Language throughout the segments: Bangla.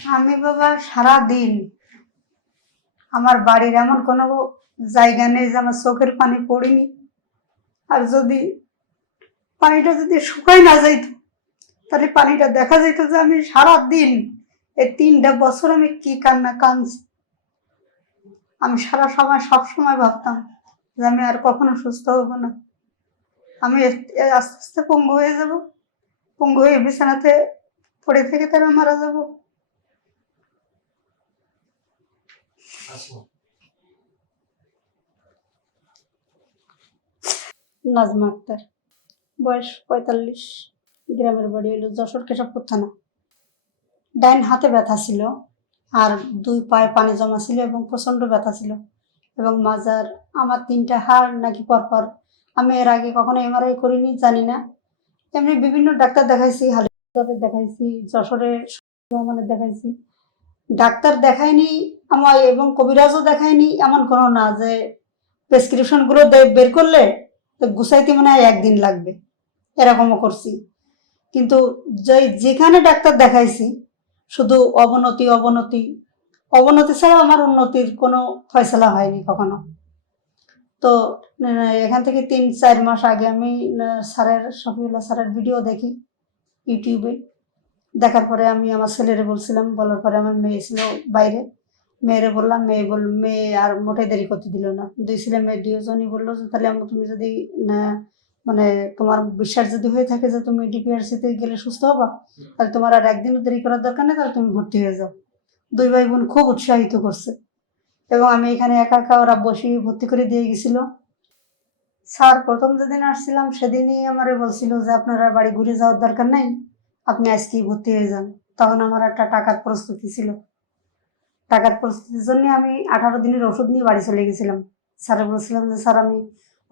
আমি বাবা সারা দিন আমার বাড়ির এমন কোনো জায়গা নেই যে আমার চোখের পানি পড়েনি। আর যদি পানিটা যদি শুকাই না যাইত, তাহলে পানিটা দেখা যেত যে আমি সারা দিন এই তিনটা বছর আমি কি কান্না কাঁদছি। আমি সারা সময়, সব সময় ভাবতাম যে আমি আর কখনো সুস্থ হব না। আমি আস্তে আস্তে পঙ্গু হয়ে যাব। পঙ্গু হয়ে বিছানাতে পড়ে থেকে তারা মারা যাব। নাজমা আক্তার। বয়স পঁয়তাল্লিশ। গ্রামের বাড়ি হলো যশোর কেশবপুর থানা। ডাইন হাতে ব্যথা ছিল আর দুই পায়ে পানি জমা ছিল এবং প্রচণ্ড ব্যথা ছিল এবং মাজার আমার তিনটা হাড় নাকি পরপর। আমি এর আগে কখনো এমআরআই করিনি, জানি না। এমনি বিভিন্ন ডাক্তার দেখাইছি হালিদাদের দেখাইছি, যশোরের রহমানের দেখাইছি। ডাক্তার দেখায়নি আমায় এবং কবিরাজও দেখায়নি, এমন কোনো না যে প্রেসক্রিপশনগুলো বের করলে গুছাইতে মনে হয় একদিন লাগবে। এরকমও করছি। কিন্তু যে যেখানে ডাক্তার দেখাইছি, শুধু অবনতি অবনতি অবনতি ছাড়া আমার উন্নতির কোনো ফয়সলা হয়নি কখনো। তো এখান থেকে তিন, চার মাস আগে আমি স্যারের, শফিউল্লাহ স্যারের ভিডিও দেখি, ইউটিউবে। দেখার পরে আমি আমার ছেলেরে বলছিলাম, বলার পরে আমার মেয়ে ছিল বাইরে। মেয়েরে বললাম, মেয়ে বল, মেয়ে আর মোটে দেরি করতে দিল না। দুই ছেলে মেয়ে দুজনই বলল যে, তাহলে আমি তুমি যদি না মানে তোমার বিশ্বাস যদি হয়ে থাকে যে তুমি ডিপিআরসিতে গেলে সুস্থ হবা, তাহলে তোমার আর একদিনও দেরি করার দরকার নেই, তাহলে তুমি ভর্তি হয়ে যাও। দুই ভাই বোন খুব উৎসাহিত করছে। এবং আমি এখানে একা একা ওরা বসিয়ে ভর্তি করে দিয়ে গেছিল। স্যার, প্রথম যেদিন আসছিলাম, সেদিনই আমারে বলছিল যে, আপনার বাড়ি ঘুরে যাওয়ার দরকার নেই। আপনি আজকেই ভর্তি হয়ে যান। তখন আমার একটা টাকার প্রস্তুতি ছিল। টাকার প্রস্তুতির জন্য আমি আঠারো দিনের ওষুধ নিয়ে বাড়ি চলে গেছিলাম। স্যারে বলছিলাম যে, স্যার, আমি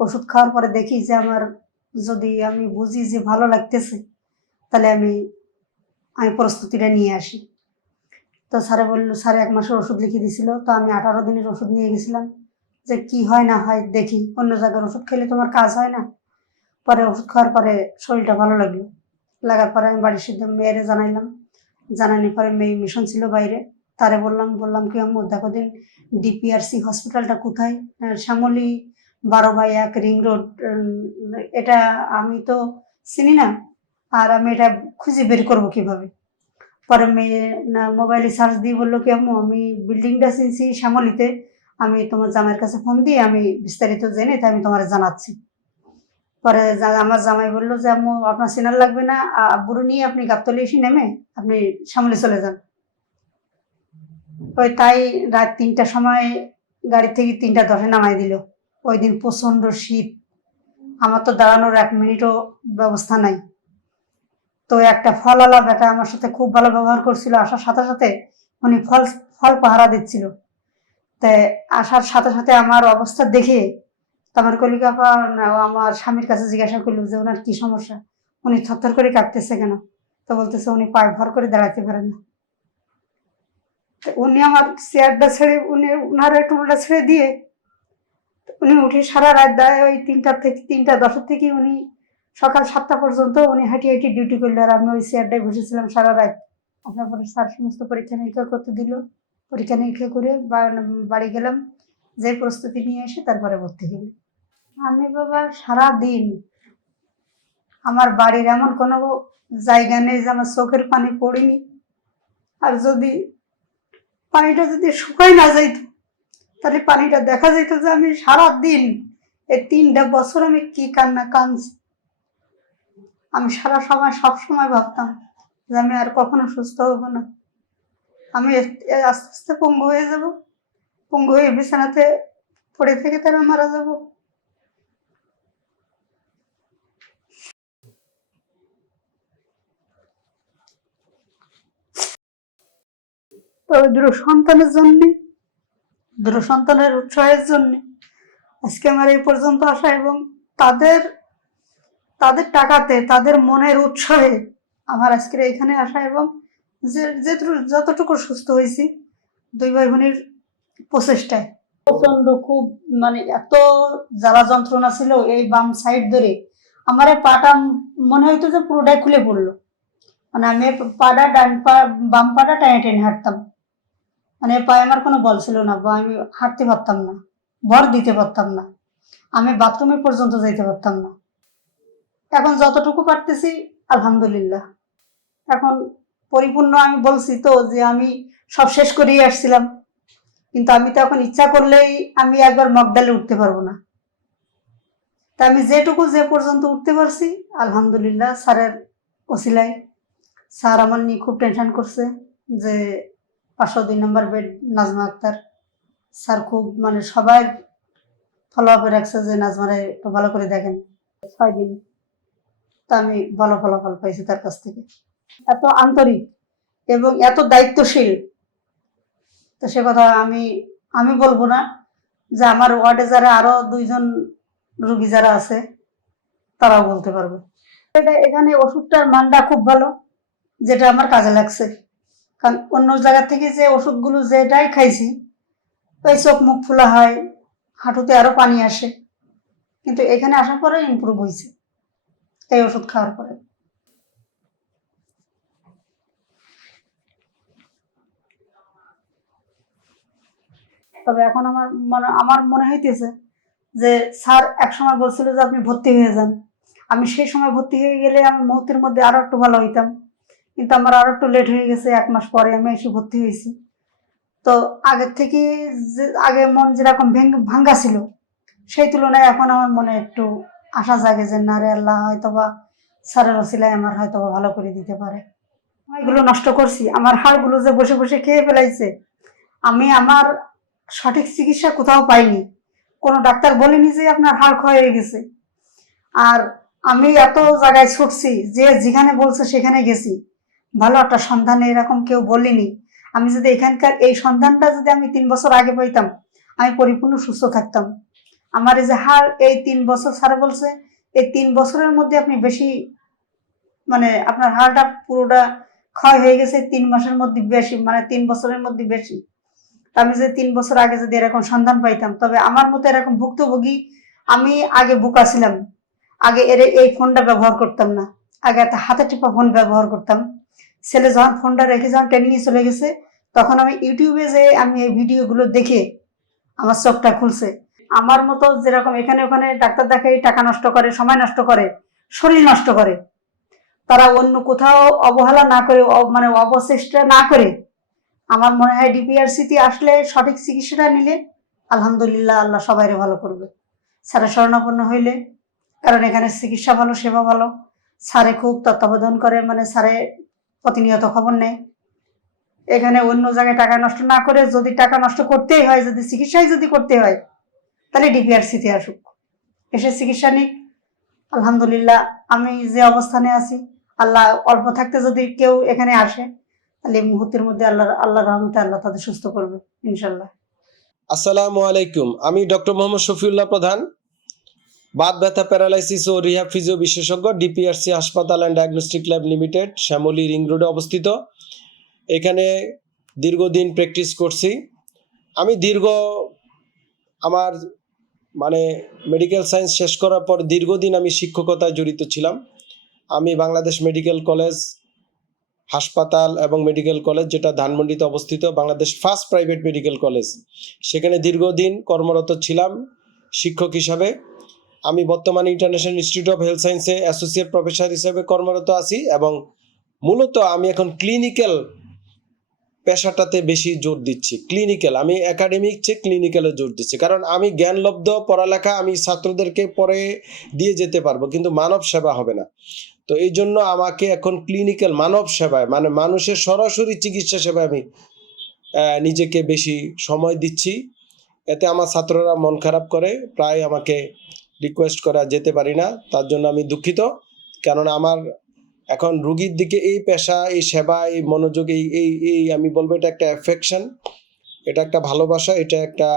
ওষুধ খাওয়ার পরে দেখি যে আমার যদি আমি বুঝি যে ভালো লাগতেছে, তাহলে আমি আমি প্রস্তুতিটা নিয়ে আসি। তো স্যারে বলল, স্যারে, এক মাসের ওষুধ লিখে দিয়েছিল তো আমি আঠারো দিনের ওষুধ নিয়ে গেছিলাম। যে কি হয় না হয় দেখি। অন্য জায়গার ওষুধ খেলে তোমার কাজ হয় না? পরে ওষুধ খাওয়ার পরে শরীরটা ভালো লাগল। লাগার পরে আমি বাড়ির সিদ্ধ মেয়েরে জানাইলাম। জানানোর পরে মেয়ে মিশন ছিল বাইরে। তারে বললাম বললাম কি, আম্মু, দেখো দিন ডিপিআরসি হসপিটালটা কোথায়? শ্যামলি বারো বাই এক রিং রোড এটা আমি তো চিনি না, আর আমি এটা খুঁজে বের করব কীভাবে? পরে মেয়ে, না মোবাইলে সার্চ দিয়ে বলল কি, আম্মু, আমি বিল্ডিংটা চিনছি শ্যামলিতে। আমি তোমার জামাইয়ের কাছে ফোন দিয়ে আমি বিস্তারিত জেনে তাই আমি তোমার জানাচ্ছি। পরে আমার জামাই বলল যে, আম্মু, আপনার সিনার লাগবে না। আব্বুরু নিয়ে আপনি গাবতলি এসে নেমে আপনি সামলে চলে যান। ওই তাই রাত তিনটার সময় গাড়ি থেকে তিনটা দশে নামাই দিল। ওই দিন প্রচণ্ড শীত। আমার তো দাঁড়ানোর এক মিনিটও ব্যবস্থা নাই। তো একটা ফলওয়ালা বেটা আমার সাথে খুব ভালো ব্যবহার করছিল। আসার সাথে সাথে উনি ফল ফল পাহারা দিচ্ছিল। তাই আসার সাথে সাথে আমার অবস্থা দেখে তো আমার কলিকা আপা না, ও আমার স্বামীর কাছে জিজ্ঞাসা করল যে ওনার কি সমস্যা? উনি থরথর করে কাঁপতেছে কেন? তো বলতেছে উনি পায়ে ভর করে দাঁড়াতে পারেন না। উনি আমার চেয়ারটা ছেড়ে উনি ওনার একটু উল্টা ছেড়ে দিয়ে উনি উঠে সারা রাত দেয় ওই তিনটা থেকে তিনটা দশের থেকে উনি সকাল সাতটা পর্যন্ত উনি হাঁটি হাঁটি ডিউটি করল। আর আমি ওই চেয়ারটায় বসেছিলাম সারা রাত। আপনার পরে স্যার সমস্ত পরীক্ষা নিরীক্ষা করতে দিল। পরীক্ষা নিরীক্ষা করে বাড়ি গেলাম। যে প্রস্তুতি নিয়ে এসে তারপরে ভর্তি হইল আমি বাবা সারা দিন আমার বাড়ির এমন কোনো জায়গা নেই যে আমার চোখের পানি পড়িনি। আর যদি পানিটা যদি শুকাই না যাইত, তাহলে পানিটা দেখা যেত যে আমি সারা দিন এই তিনটা বছর আমি কি কান্না কাঁদছি। আমি সারা সময়, সব সময় ভাবতাম যে আমি আর কখনো সুস্থ হব না। আমি আস্তে আস্তে পঙ্গু হয়ে যাব, পঙ্গু হয়ে বিছানাতে পড়ে থেকে তারা মারা যাব। তবে দুটো সন্তানের জন্য দুটো সন্তানের উৎসাহের জন্য আজকে আমার এই পর্যন্ত আসা এবং তাদের তাদের টাকাতে, তাদের মনের উৎসাহে আমার আজকের এখানে আসা এবং যে যতটুকু সুস্থ হয়েছি, দুই ভাই বোনের প্রচেষ্টায়। প্রচণ্ড খুব মানে এত জ্বালা যন্ত্রণা ছিল এই বাম সাইড ধরে। আমার এই পাটা মনে হইতো যে পুরোটাই খুলে পড়ল। মানে আমি পাটা ডান পা বাম পাটা টেনে টেনে হাঁটতাম। মানে পায়ে আমার কোনো বল ছিল না, বা আমি হাঁটতে পারতাম না, ভর দিতে পারতাম না, আমি বাথরুমে পর্যন্ত যাইতে পারতাম না। এখন যতটুকু পারতেছি, আলহামদুলিল্লাহ। এখন পরিপূর্ণ আমি বলছি তো যে আমি সব শেষ করেই আসছিলাম, কিন্তু আমি তো এখন ইচ্ছা করলেই আমি একবার মগডালে উঠতে পারব না। তা আমি যেটুকু যে পর্যন্ত উঠতে পারছি, আলহামদুলিল্লাহ, স্যারের ওসিলায়। স্যার আমার নিয়ে খুব টেনশন করছে যে পাঁচশো দুই নম্বর বেড নাজমা আক্তার। স্যার খুব মানে সবাই ফলো আপে রাখছে যে নাজমারে একটু ভালো করে দেখেন। ছয় দিন তা আমি ভালো ফলাফল পাইছি তার কাছ থেকে। এত আন্তরিক এবং এত দায়িত্বশীল। তো সে কথা আমি আমি বলব না যে আমার ওয়ার্ডে যারা আরও দুইজন রুগী যারা আছে, তারাও বলতে পারবে। এটা এখানে ওষুধটার মানটা খুব ভালো, যেটা আমার কাজে লাগছে। কারণ অন্য জায়গা থেকে যে ওষুধগুলো যেটাই খাইছি, ওই চোখ মুখ ফোলা হয়, হাঁটুতে আরও পানি আসে। কিন্তু এখানে আসার পরে ইমপ্রুভ হয়েছে এই ওষুধ খাওয়ার পরে। তবে এখন আমার মনে আমার মনে হইতেছে যে স্যার এক সময় বলছিল যে আপনি ভর্তি হয়ে যান। আমি সেই সময় ভর্তি হয়ে গেলে আমি মুহূর্তের মধ্যে আরও একটু ভালো হইতাম। কিন্তু আমার আরও একটু লেট হয়ে গেছে, এক মাস পরে আমি এসে ভর্তি হয়েছি। তো আগের থেকে যে, আগে মন যেরকম ভেঙ- ভাঙ্গা ছিল, সেই তুলনায় এখন আমার মনে একটু আশা জাগে যে, না রে আল্লাহ হয়তো বা স্যারের ওসিলায় আমার হয়তো ভালো করে দিতে পারে। এগুলো নষ্ট করছি, আমার হাড়গুলো যে বসে বসে খেয়ে ফেলাইছে, আমি আমার সঠিক চিকিৎসা কোথাও পাইনি। কোনো ডাক্তার বলেনি যে আপনার হাড় ক্ষয় হয়ে গেছে। আর আমি এত জায়গায় ছুটছি, যে যেখানে বলছে সেখানে গেছি। ভালো একটা সন্ধানে এরকম কেউ বলিনি। আমি যদি এখানকার এই সন্ধানটা যদি আমি তিন বছর আগে পাইতাম, আমি পরিপূর্ণ সুস্থ থাকতাম। আমার এই যে হার এই তিন বছর স্যারে বলছে, এই তিন বছরের মধ্যে আপনি বেশি মানে আপনার হাড়টা পুরোটা ক্ষয় হয়ে গেছে, তিন মাসের মধ্যে বেশি মানে তিন বছরের মধ্যে বেশি। আমি যে তিন বছর আগে যদি এরকম সন্ধান পাইতাম, তবে আমার মতো এরকম ভুক্তভোগী আমি আগে বুকা ছিলাম। আগে এর এই ফোনটা ব্যবহার করতাম না। আগে একটা হাতে টিপা ফোন ব্যবহার করতাম। ছেলে যখন ফোনটা রেখে যখন টেনে নিয়ে চলে গেছে, তখন আমি ইউটিউবে যে আমি এই ভিডিওগুলো দেখে আমার চোখটা খুলছে। আমার মতো যেরকম এখানে ওখানে ডাক্তার দেখাই টাকা নষ্ট করে, সময় নষ্ট করে, শরীর নষ্ট করে, তারা অন্য কোথাও অবহেলা না করে মানে অবচেষ্টা না করে, আমার মনে হয় ডিপিআরসিতে আসলে সঠিক চিকিৎসাটা নিলে আলহামদুলিল্লাহ আল্লাহ সবাইরে ভালো করবে। স্যারের শরণাপন্ন হইলে, কারণ এখানে চিকিৎসা ভালো, সেবা ভালো। স্যারে খুব তত্ত্বাবধান করে মানে স্যারে প্রতিনিয়ত খবর নেয়। এখানে অন্য জায়গায় টাকা নষ্ট না করে যদি টাকা নষ্ট করতেই হয়, যদি চিকিৎসাই যদি করতে হয়, তাহলে ডিপিআরসিতে আসুক। এসে চিকিৎসা নিক। আলহামদুলিল্লাহ, আমি যে অবস্থানে আছি, আল্লাহ অল্প থাকতে যদি কেউ এখানে আসে, তাহলে এই মুহূর্তের মধ্যে আল্লাহ আল্লাহ রহমতে আল্লাহ তাদের সুস্থ করবে ইনশাল্লাহ আসসালামু আলাইকুম, আমি ডক্টর মোহাম্মদ শফিউল্লাহ প্রধান। বাত ব্যথা, প্যারালাইসিস ও রিহাব ফিজিও বিশেষজ্ঞ ডিপিআরসি হাসপাতাল and diagnostic lab limited, Shyamoli ring রোডে অবস্থিত। এখানে দীর্ঘদিন প্র্যাকটিস করছি। আমি দীর্ঘ আমার মানে মেডিকেল সায়েন্স শেষ করার পর দীর্ঘদিন আমি শিক্ষকতায় জড়িত ছিলাম। আমি বাংলাদেশ মেডিকেল কলেজ হাসপাতাল এবং মেডিকেল কলেজ, যেটা ধানমন্ডিতে অবস্থিত, Bangladesh first private medical college. সেখানে দীর্ঘদিন কর্মরত ছিলাম শিক্ষক হিসাবে। আমি বর্তমানে ইন্টারন্যাশনাল ইনস্টিটিউট অফ হেলথ সায়েন্সে অ্যাসোসিয়েট প্রফেসর হিসেবে কর্মরত আছি এবং মূলত আমি এখন ক্লিনিক্যাল পেশাটাতে বেশি জোর দিচ্ছি। ক্লিনিক্যাল আমি একাডেমিক চেয়ে ক্লিনিক্যালে জোর দিচ্ছি। কারণ আমি জ্ঞানলব্ধ পড়ালেখা আমি ছাত্রদেরকে পরে দিয়ে যেতে পারব, কিন্তু মানব সেবা হবে না। তো এই জন্য আমাকে এখন ক্লিনিক্যাল মানব সেবায় মানে মানুষের সরাসরি চিকিৎসা সেবায় আমি নিজেকে বেশি সময় দিচ্ছি। এতে আমার ছাত্ররা মন খারাপ করে, প্রায় আমাকে রিকোয়েস্ট করা যেতে পারি না, তার জন্য আমি দুঃখিত। কেননা আমার এখন রুগীর দিকে এই পেশা, এই সেবা, এই মনোযোগ, এই এই এই আমি বলব এটা একটা অ্যাফেকশন এটা একটা ভালোবাসা, এটা একটা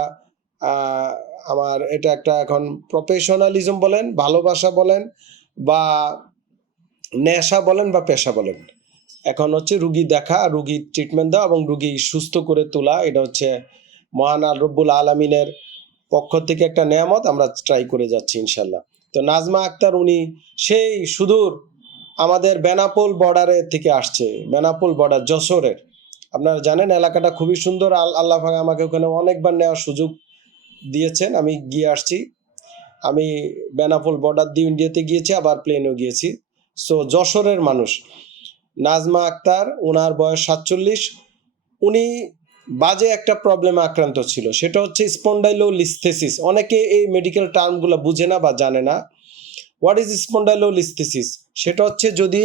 আমার এটা একটা এখন প্রফেশনালিজম বলেন, ভালোবাসা বলেন বা নেশা বলেন বা পেশা বলেন। এখন হচ্ছে রুগী দেখা, রুগীর ট্রিটমেন্ট দেওয়া এবং রুগী সুস্থ করে তোলা, এটা হচ্ছে মহান আল রব্বুল আলমিনের পক্ষ থেকে একটা নেয়ামত আমরা ট্রাই করে যাচ্ছি, ইনশাল্লাহ। তো নাজমা আক্তার, উনি সেই সুদূর আমাদের বেনাপোল বর্ডারের থেকে আসছে, বেনাপোল বর্ডার যশোরের। আপনারা জানেন, এলাকাটা খুবই সুন্দর। আল- আল্লাহ আমাকে ওখানে অনেকবার নেওয়ার সুযোগ দিয়েছেন। আমি গিয়ে আসছি। আমি বেনাপোল বর্ডার দিয়ে ইন্ডিয়াতে গিয়েছি, আবার প্লেনেও গিয়েছি। সো যশোরের মানুষ। নাজমা আক্তার ওনার বয়স সাতচল্লিশ। উনি বাজে একটা প্রবলেমে আক্রান্ত ছিল। সেটা হচ্ছে স্পন্ডাইলোলিস্থেসিস অনেকে এই মেডিকেল টার্মগুলো বুঝে না বা জানে না। হোয়াট ইজ স্পন্ডাইলোলিস্থেসিস সেটা হচ্ছে যদি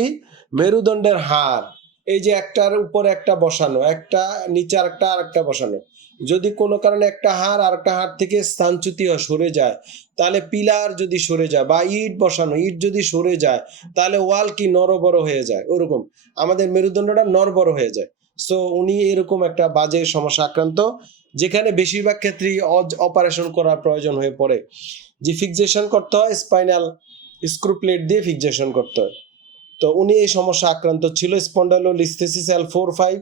মেরুদণ্ডের হাড় এই যে একটার উপর একটা বসানো, একটা নিচে আরেকটা আরেকটা বসানো, যদি কোনো কারণে একটা হাড় আর একটা হাড় থেকে স্থানচ্যুতি সরে যায়, তাহলে পিলার যদি সরে যায় বা ইট বসানো, ইট যদি সরে যায়, তাহলে ওয়াল কি নরবড় হয়ে যায়? ওরকম। আমাদের মেরুদণ্ডটা নরবড় হয়ে যায়। সো উনি এরকম একটা বাজে সমস্যা আক্রান্ত, যেখানে বেশিরভাগ ক্ষেত্রেই অপারেশন করার প্রয়োজন হয়ে পড়ে। যে ফিক্সেশন করতে হয় স্পাইনাল স্ক্রু প্লেট দিয়ে ফিক্সেশন করতে হয়। তো উনি এই সমস্যা আক্রান্ত ছিল স্পন্ডালোলিস্থেসিস এল ফোর ফাইভ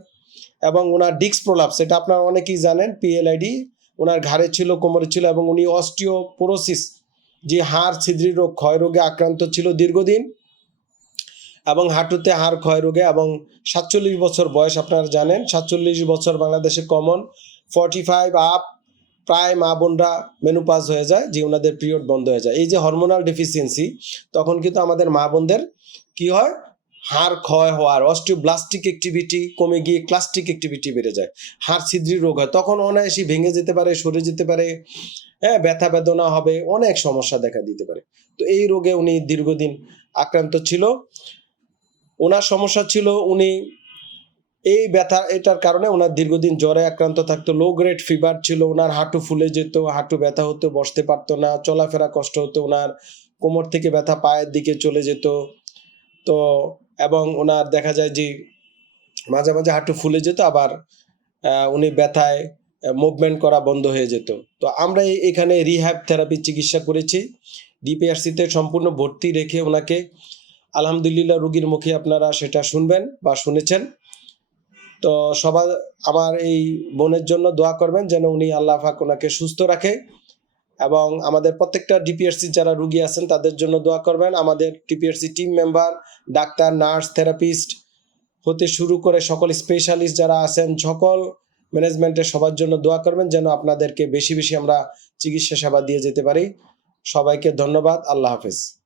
এবং ওনার ডিক্স প্রলাপস এটা আপনারা অনেকেই জানেন পিএলআইডি ওনার ঘাড়ে ছিল, কোমরে ছিল এবং উনি অস্টিওপোরোসিস যে হাড় ছিদ্রি রোগ ক্ষয় রোগে আক্রান্ত ছিল দীর্ঘদিন। এবং হাঁটুতে হাড় ক্ষয় রোগে এবং সাতচল্লিশ বছর বয়স আপনারা জানেন। সাতচল্লিশ বছর বাংলাদেশে কমন ফর্টি ফাইভ আপ প্রায় মা বোনরা মেনুপাস হয়ে যায়, যে ওনাদের পিরিয়ড বন্ধ হয়ে যায়। এই যে হরমোনাল ডেফিসিয়েন্সি তখন কিন্তু আমাদের মা বোনদের কি হয়? হাড় ক্ষয় হওয়ার অস্টিওব্লাস্টিক অ্যাক্টিভিটি কমে গিয়ে ক্লাস্টিক অ্যাক্টিভিটি বেড়ে যায়। হাড় ছিদ্রি রোগ হয়। তখন অনায়াসই ভেঙে যেতে পারে, সরে যেতে পারে হ্যাঁ ব্যথা বেদনা হবে, অনেক সমস্যা দেখা দিতে পারে। তো এই রোগে উনি দীর্ঘদিন আক্রান্ত ছিল। ওনার সমস্যা ছিল উনি এই ব্যথা এটার কারণে ওনার দীর্ঘদিন জ্বরে আক্রান্ত থাকতো লো গ্রেড ফিভার ছিল, ওনার হাঁটু ফুলে যেত, হাঁটু ব্যথা হতো, বসতে পারতো না, চলাফেরা কষ্ট হতো, ওনার কোমর থেকে ব্যথা পায়ের দিকে চলে যেত। তো এবং ওনার দেখা যায় যে মাঝে মাঝে হাঁটু ফুলে যেত, আবার উনি ব্যথায় মুভমেন্ট করা বন্ধ হয়ে যেত। তো আমরা এখানে রিহ্যাব থেরাপি চিকিৎসা করেছি। ডিপিআরসিতে সম্পূর্ণ ভর্তি রেখে ওনাকে আলহামদুলিল্লাহ রুগীর মুখে আপনারা সেটা শুনবেন বা শুনেছেন। তো সবার আমার এই বোনের জন্য দোয়া করবেন যেন উনি আল্লাহ পাক ওনাকে সুস্থ রাখে এবং আমাদের প্রত্যেকটা ডিপিআরসি যারা রুগী আছেন তাদের জন্য দোয়া করবেন। আমাদের DPRC team member, doctor, nurse, therapist হতে শুরু করে সকল স্পেশালিস্ট যারা আছেন, সকল ম্যানেজমেন্টের সবার জন্য দোয়া করবেন যেন আপনাদেরকে বেশি বেশি আমরা চিকিৎসা সেবা দিয়ে যেতে পারি। সবাইকে ধন্যবাদ। আল্লাহ হাফেজ।